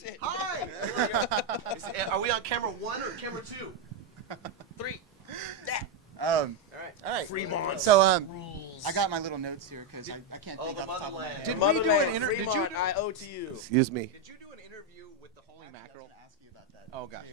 shit. Hi. Are we on camera 1 or camera 2? 3. All right. Fremont. So I got my little notes here because I can't think the off the top of my motherland. head. Did Did we do an interview? Fremont, I owe to you. Excuse me. Did you do an interview with the Holy Mackerel? Ask you about that. Oh, gosh.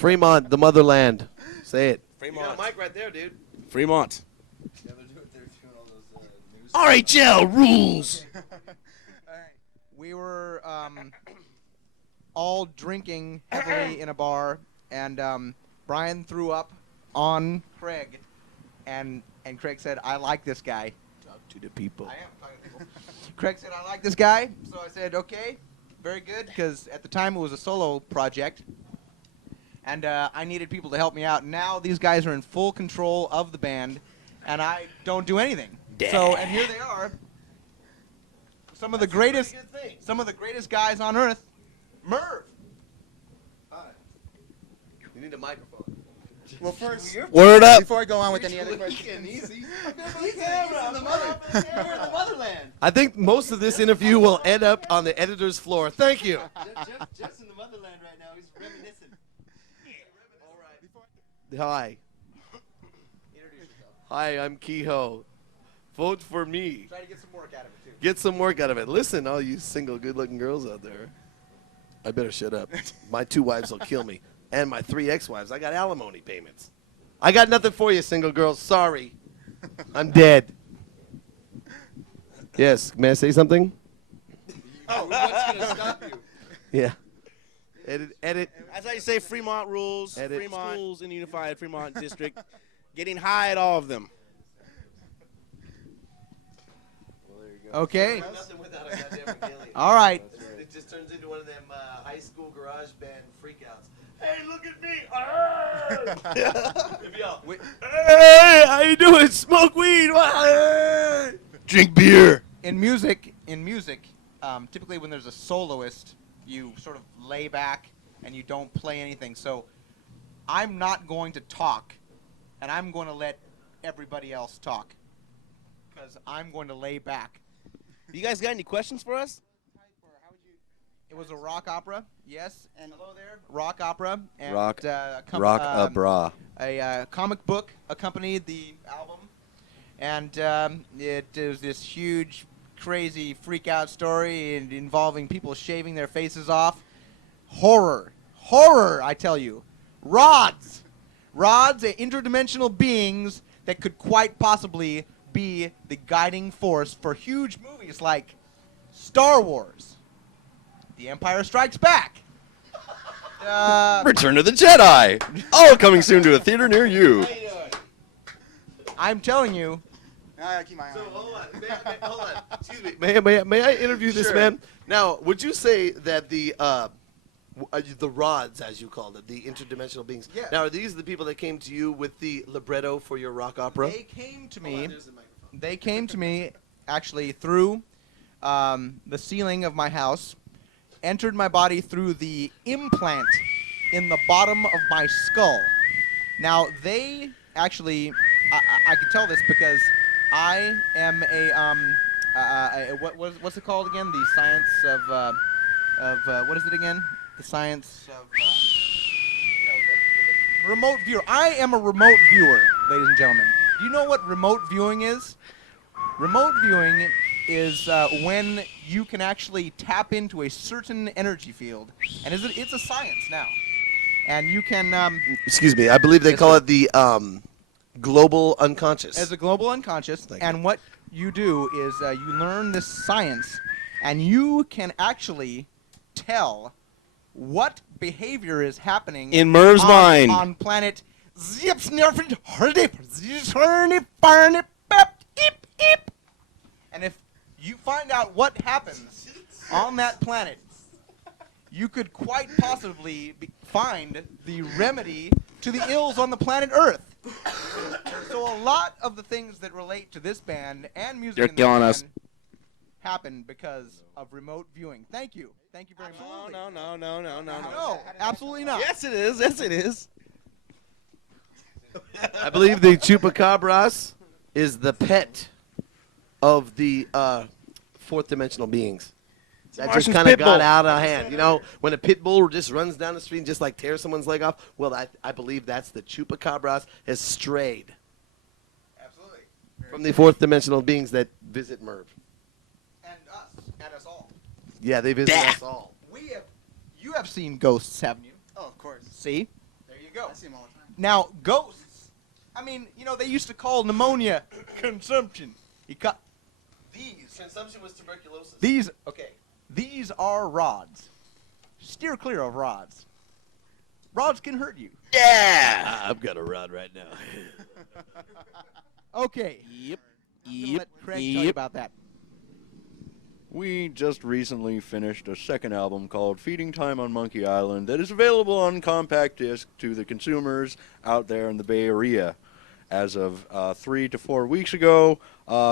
Fremont, the motherland. Say it. You got Fremont. a mic right there, dude. Fremont. Yeah, they're doing all those news. RHL rules. All right. We were all drinking heavily in a bar, and Brian threw up on Craig, and Craig said, "I like this guy." Talk to the people. I am talking to people. Craig said, "I like this guy," so I said, "Okay, very good," because at the time it was a solo project, and I needed people to help me out. Now these guys are in full control of the band, and I don't do anything. So, and here they are, some of the greatest guys on earth, Mirv. You need a microphone. Well, first, Word up. before I go on with any other questions, I think most of this interview will end up on the editor's floor. Thank you. Jeff's in the motherland right now. He's reminiscing. Hi. Hi, I'm Kehoe. Vote for me. Try to get some work out of it, too. Get some work out of it. Listen, all you single, good-looking girls out there. I better shut up. My 2 wives will kill me. And my 3 ex-wives. I got alimony payments. I got nothing for you, single girls. Sorry. I'm dead. Yes, may I say something? Oh, what's going to stop you? Yeah. Edit. As I say, Fremont rules. Edit. Fremont schools in Unified Fremont District. Getting high at all of them. Okay. Nothing without a goddamn regalia. All right. It just turns into one of them high school garage band freakouts. Hey, look at me! Hey, how you doing? Smoke weed. Drink beer. In music, typically when there's a soloist, you sort of lay back and you don't play anything. So I'm not going to talk, and I'm going to let everybody else talk because I'm going to lay back. You guys got any questions for us? It was a rock opera, yes. And hello there, rock opera. And, Rock a bra. A comic book accompanied the album, and it was this huge, crazy, freak-out story involving people shaving their faces off. Horror, I tell you. Rods, interdimensional beings that could quite possibly be the guiding force for huge movies like Star Wars, The Empire Strikes Back. Return of the Jedi. All coming soon to a theater near you. I'm telling you. I gotta keep my eye So on you. hold on. Excuse me. May I interview this Sure. man? Now, would you say that the rods, as you called it, the interdimensional beings? Yeah. Now, are these the people that came to you with the libretto for your rock opera? They came to me actually through the ceiling of my house, entered my body through the implant in the bottom of my skull. Now they actually, I can tell this because I am what's it called again? The science of what is it again? The science of remote viewer. I am a remote viewer, ladies and gentlemen. Do you know what remote viewing is? Remote viewing is when you can actually tap into a certain energy field, and it's a science now. And you can... Excuse me. I believe they call it the global unconscious. as a global unconscious, Thank you. and what you do is you learn this science, and you can actually tell what behavior is happening In Mirv's mind. on planet and if you find out what happens on that planet, you could quite possibly find the remedy to the ills on the planet Earth. So a lot of the things that relate to this band and music They're in this killing band us. happen because of remote viewing. Thank you. Thank you very much. No. No, absolutely not. Yes, it is. Yes, it is. I believe the Chupacabras is the pet of the fourth dimensional beings. That just Martian's kind of pit got bull. out of hand. You know, when a pit bull just runs down the street and just like tears someone's leg off. Well, I believe that's the Chupacabras has strayed Absolutely. from the fourth dimensional beings that visit M.I.R.V. And us all. Yeah, they visit Yeah. us all. You have seen ghosts, haven't you? Oh, of course. See? There you go. I see him all the time. Now, ghosts, I mean, you know, they used to call pneumonia consumption. These Consumption was tuberculosis. These are rods. Steer clear of rods. Rods can hurt you. Yeah. I've got a rod right now. Okay. Yep. I'm gonna let Craig tell you about that. We just recently finished a second album called Feeding Time on Monkey Island that is available on compact disc to the consumers out there in the Bay Area. As of 3 to 4 weeks ago,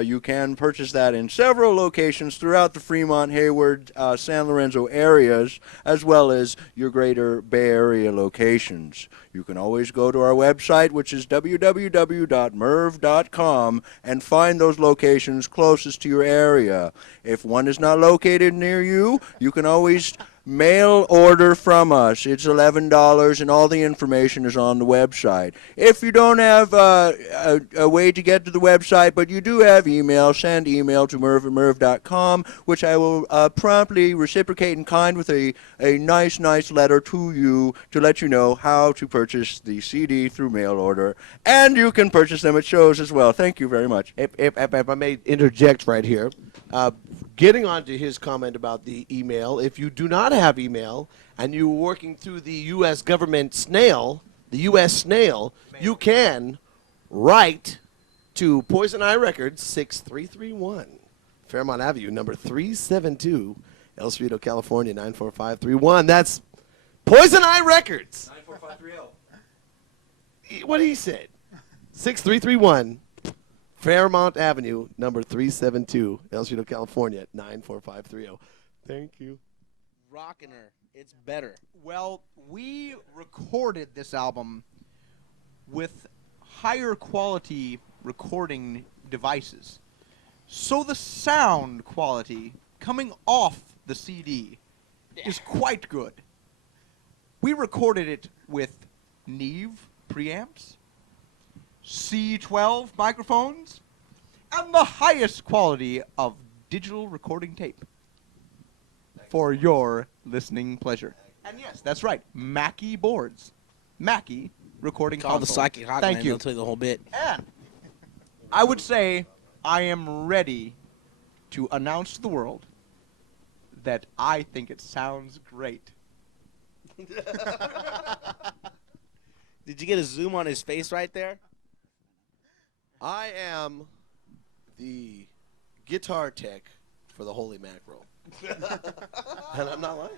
you can purchase that in several locations throughout the Fremont, Hayward, San Lorenzo areas, as well as your greater Bay Area locations. You can always go to our website, which is www.mirv.com, and find those locations closest to your area. If one is not located near you, you can always mail order from us. It's $11, and all the information is on the website. If you don't have a way to get to the website, but you do have email, send email to mirv@mirv.com, which I will promptly reciprocate in kind with a nice letter to you to let you know how to purchase the CD through mail order. And you can purchase them at shows as well. Thank you very much. If I may interject right here, getting on to his comment about the email, if you do not have email and you're working through the U.S. government snail, the U.S. snail, you can write to Poison Eye Records, 6331, Fairmont Avenue, number 372, El Cerrito, California, 94531. That's Poison Eye Records. 94530. What he said. 6331. Fairmont Avenue, number 372, El Cerrito, California, 94530. Thank you. Rocking her. It's better. Well, we recorded this album with higher quality recording devices. So the sound quality coming off the CD is quite good. We recorded it with M.I.R.V preamps, C12 microphones, and the highest quality of digital recording tape for your listening pleasure. And yes, that's right, Mackie boards. Mackie recording Call the console. psychic hotline. Thank you. They'll tell you the whole bit. And I would say I am ready to announce to the world that I think it sounds great. Did you get a zoom on his face right there? I am the guitar tech for the Holy Mackerel. And I'm not lying.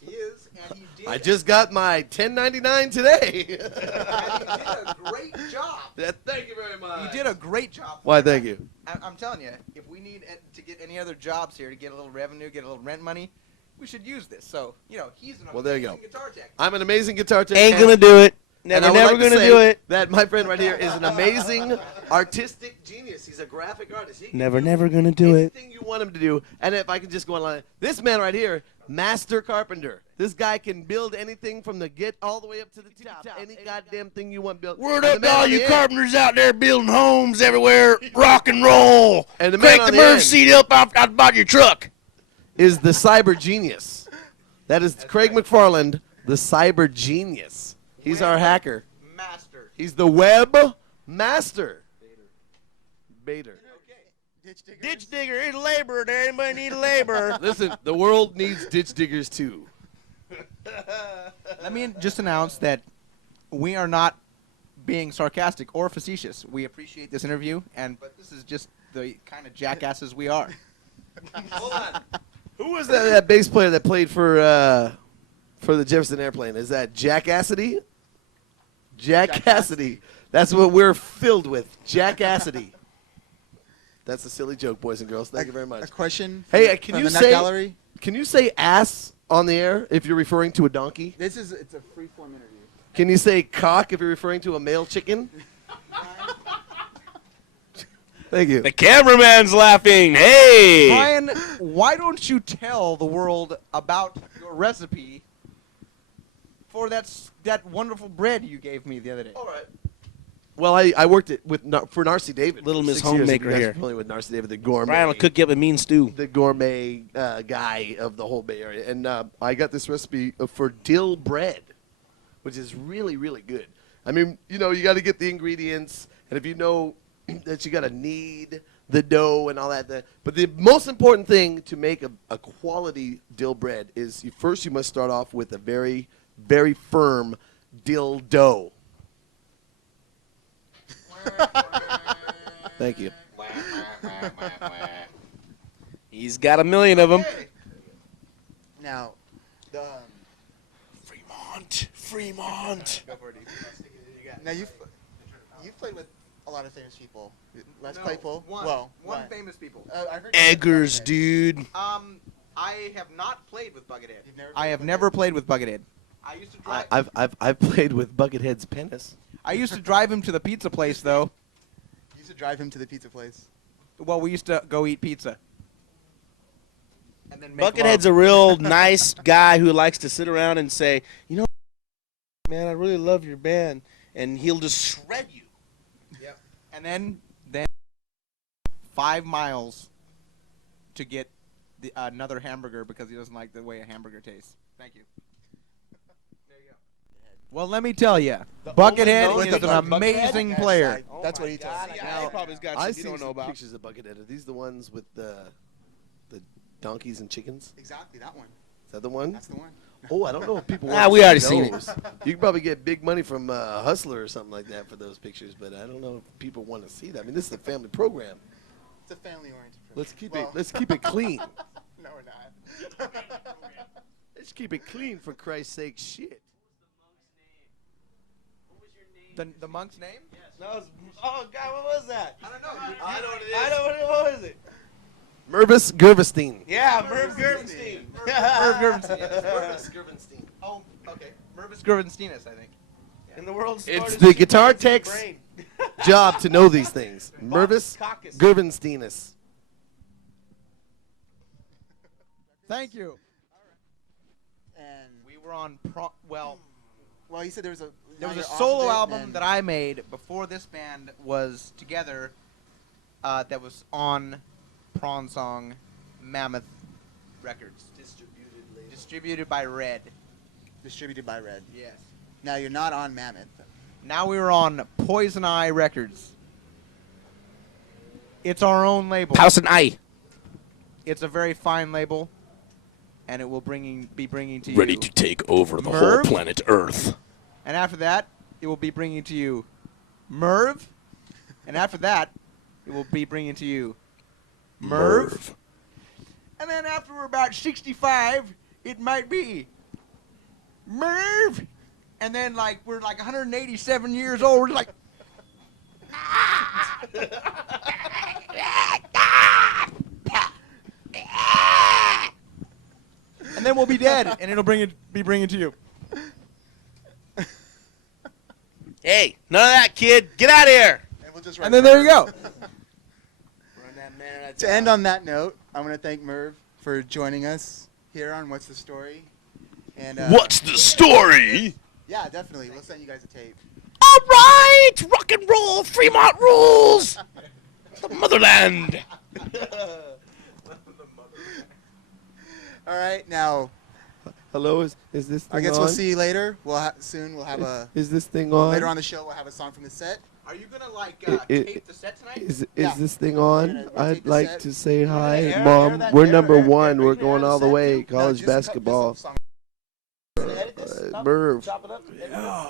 He is, and he did. I just got my 1099 today. And he did a great job. Thank you very much. He did a great job. Why, thank you. I'm telling you, if we need to get any other jobs here to get a little revenue, get a little rent money, we should use this. So, you know, he's an Well, there you amazing go. guitar tech. I'm an amazing guitar tech. Ain't and- gonna do it. and Never, I would never like to gonna say do it. That my friend right here is an amazing artistic genius. He's a graphic artist. He can Never, do never gonna do it. anything you want him to do. And if I can just go online, this man right here, master carpenter. This guy can build anything from the get all the way up to the top. Any goddamn thing you want built. Word And up the man to all on you the end- carpenters out there building homes everywhere. Rock and roll. And the man Crank on the the Mirv end seat up out about your truck. is the cyber genius. That is Craig McFarland, the cyber genius. He's our hacker. Master. He's the web master. Bader. Ditch digger, here's a laborer there. Anybody need a laborer? Listen, the world needs ditch diggers too. Let me just announce that we are not being sarcastic or facetious. We appreciate this interview, but this is just the kind of jackasses we are. Hold on. Who was that bass player that played for the Jefferson Airplane? Is that Jack Cassidy? Jack Cassidy. That's what we're filled with. Jack Cassidy. That's a silly joke, boys and girls. Thank you very A much. question. Hey, from can the you Nut say Gallery? can you say ass on the air if you're referring to a donkey? It's a free-form interview. Can you say cock if you're referring to a male chicken? Thank you. The cameraman's laughing. Hey. Bryan, why don't you tell the world about your recipe for that wonderful bread you gave me the other day? All right. Well, I worked it for Narcy David. Little for Miss 6 years. Homemaker You guys here. are familiar with Narcy David, the gourmet. Brian will cook you up a mean stew. The gourmet guy of the whole Bay Area. And I got this recipe for dill bread, which is really, really good. I mean, you got to get the ingredients, and if you know that you got to knead the dough and all that. But the most important thing to make a quality dill bread is you must start off with a very, very firm dill dough. Thank you. He's got a million of them. Okay. Now, Fremont. Go for it, dude. now you've played with a lot of famous people. Les No, Claypool. One. Well, One what? famous people. I heard Eggers, dude. I have not played with Buckethead. You've never I played have with never played with Buckethead. I used to drive. I've played with Buckethead's penis. I used to drive him to the pizza place, though. You used to drive him to the pizza place. Well, we used to go eat pizza. And then make Buckethead's a real nice guy who likes to sit around and say, man, I really love your band. And he'll just shred you. Yep. And then 5 miles to get another hamburger because he doesn't like the way a hamburger tastes. Thank you. There you go. Well, let me tell you, Buckethead only is known an Buckethead? amazing Yes, player. That's what he told me. Yeah, he probably's got I some see you don't know some about. pictures of Buckethead. Are these the ones with the donkeys and chickens? Exactly, that one. Is that the one? That's the one. Oh, I don't know if people. Ah, want we to already see seen it. those. You can probably get big money from Hustler or something like that for those pictures, but I don't know if people want to see that. I mean, this is a family program. It's a family-oriented program. Let's keep it clean. No, we're not. Let's keep it clean for Christ's sake. Shit. The monk's name? Oh, God, what was that? I don't know. I know what it is. I know what is it? Mervis Gervestein. Yeah, Mirv Gervenstein. Merv Gervenstein. Mervis Gervestein. Oh, okay. Mervis Gervensteinus, I think. In the world's It's smartest the guitar chimpanzee tech's brain. job to know these things. Mervis Caucus. Gervensteinus. Thank you. And We were on well, you said there was a solo album that I made before this band was together that was on Prawn Song Mammoth Records. Distributed by Red. distributed by Red. Yes. Now you're not on Mammoth. Now we were on Poison Eye Records. It's our own label. House and I. It's a very fine label, and it will be bringing to you. Ready to take over the whole M.I.R.V? planet Earth. And after that, it will be bringing to you M.I.R.V. And after that, it will be bringing to you M.I.R.V. And then after we're about 65, it might be M.I.R.V. And then we're 187 years old. We're like, and then we'll be dead, and it'll be bringing to you. Hey, none of that, kid. Get out of here. And we'll just And then there you go. To end on that note, I want to thank Mirv for joining us here on What's the Story. And What's the story? Yeah, definitely. We'll send you guys a tape. All right, rock and roll, Fremont rules. The motherland. All right, now Hello, is this thing I guess on? we'll see you later. Soon we'll have a Is this thing on? later on the show we'll have a song from the set. Are you gonna tape the set tonight? Is Yeah. this thing We're on? gonna tape I'd the like set. to say hi, air Mom. that- We're air- number air- one. air- We're air going the all the set, way. too. College just cut this basketball. song. Edit this? Merv. Chop it up. We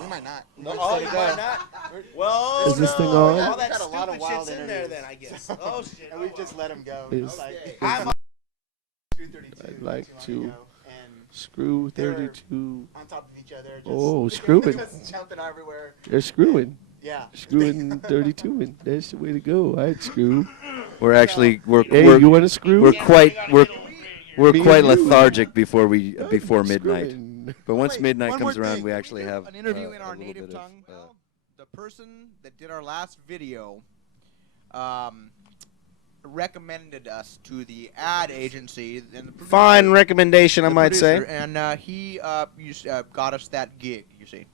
might not. Oh, you might not. Well, Is this no. thing on? All that We've got a lot of stupid wild shit's in there interviews. then, I guess. Oh, shit. And we've just let him go. Is- I'm Screw 32 I'd not like too long to- ago, and Screw They're- 32. on top of each other. Just, Oh, screwing. just jumping everywhere. They're screwing. Yeah. Screwing 32, and that's the way to go. I'd screw. We're actually Hey, you want to screw? we're quite Me quite and you. lethargic before I'm midnight. screwing. But once Wait, midnight one comes more around, thing. we actually do have an interview in a our little native bit of, tongue. The person that did our last video, recommended us to the ad agency and the producer, Fine recommendation, I the might producer, say. and he got us that gig. You see,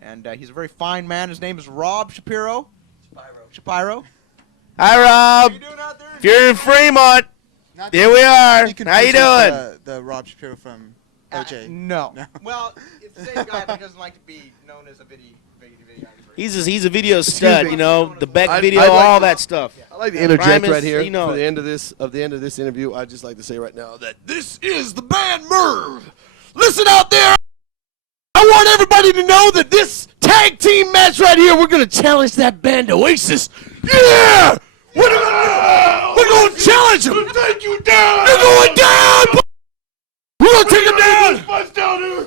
and he's a very fine man. His name is Rob Shapiro. Shapiro. Hi, How Rob. you doing out there? If you're in Fremont, Not here we are. to be How you confused doing? with The Rob Shapiro from OJ. No. No. Well, it's the same guy, but he doesn't like to be known as a videographer. He's a video stud, me. you know, the Beck I'd video, like all to- that stuff. I'd like to interject Primus, right here you know for it. the end of this interview. I'd just like to say right now that this is the band M.I.R.V. Listen out there. I want everybody to know that this tag team match right here, we're gonna challenge that band Oasis. Yeah! We're gonna challenge them. Take you down. You're going down. We're gonna take them down.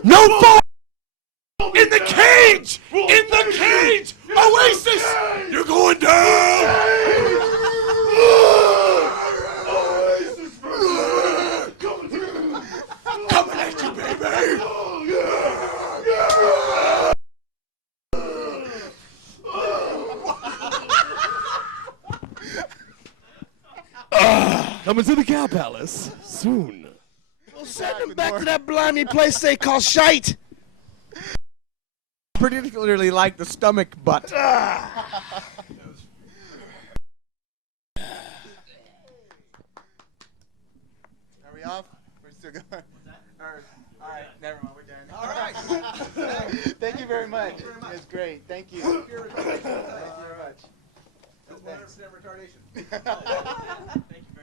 No fall. In the cage. In the cage. Oasis. You're going down. Coming at you, baby. Coming to the Cow Palace soon. We'll send him back to that blimey place they call shite. Particularly like the stomach butt. Are we off? We're still going. All right, never mind. We're done. All right. Thank you very much. It's great. Thank you. Thank you very much. That's 100% retardation. Thank you.